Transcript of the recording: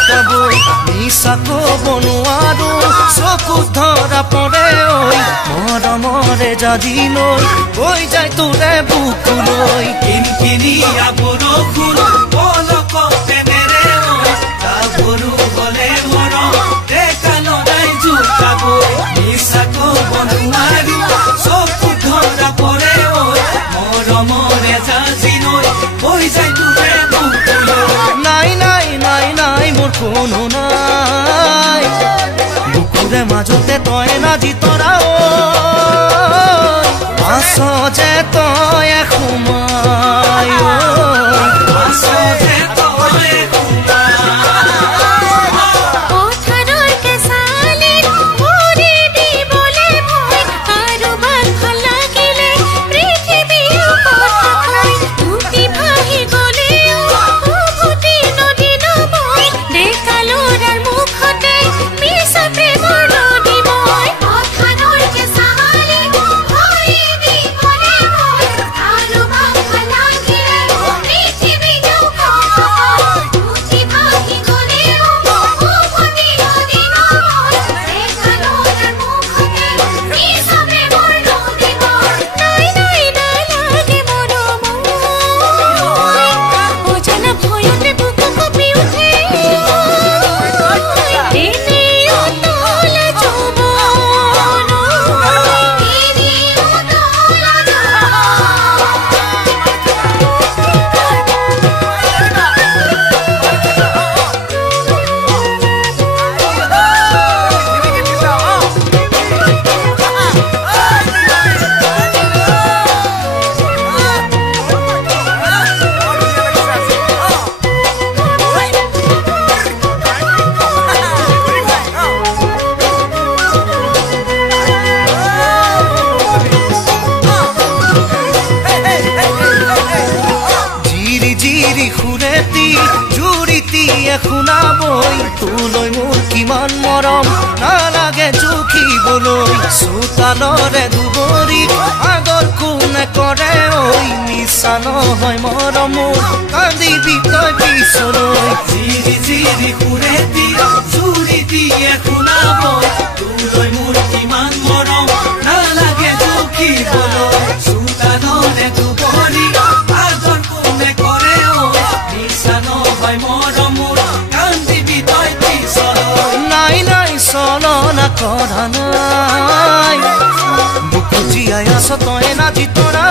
জোকাবই নিশা কব নোৱাৰো চকু ধৰা পৰে ঐ মৰমৰে জাদি লৈ হৈ যায় তোৰে বুকুলৈ কিনকিনিয়া বৰষুণ পলক প্ৰেমেৰে গাভৰু হলে মৰম ডেকা লৰাই জোকাবই নিশা কব নোৱাৰো চকু ধৰা পৰে মৰমৰে জাদি লৈ হৈ যায় তোৰে বুকুলৈ নাই নাই নাই নাই মোৰ কোনো নাই বুকুৰে মাজতে তই নাজি তৰা আছ যে তই সোমাই আছ যে তই শুনাবই তোলৈ মোৰ কিমান মৰম নালাগে জুখিবলৈ চোতালৰে দুবৰি আগৰ কোনে কৰে ঐ নিচা নহয় মৰম কান্দিবি তই পিছলৈ জিৰি জিৰি সুৰেতি জুৰি দিয়ে শুনাবই তোলৈ মোৰ কিমান মৰম নালাগে জুখিবলৈ চোতালৰে দুবৰি আগৰ কোনে কৰে নিচা নহয় মৰম নাই নাই চলনা কৰা নাই বুকু জীয়াই আছ তই নাজি তৰা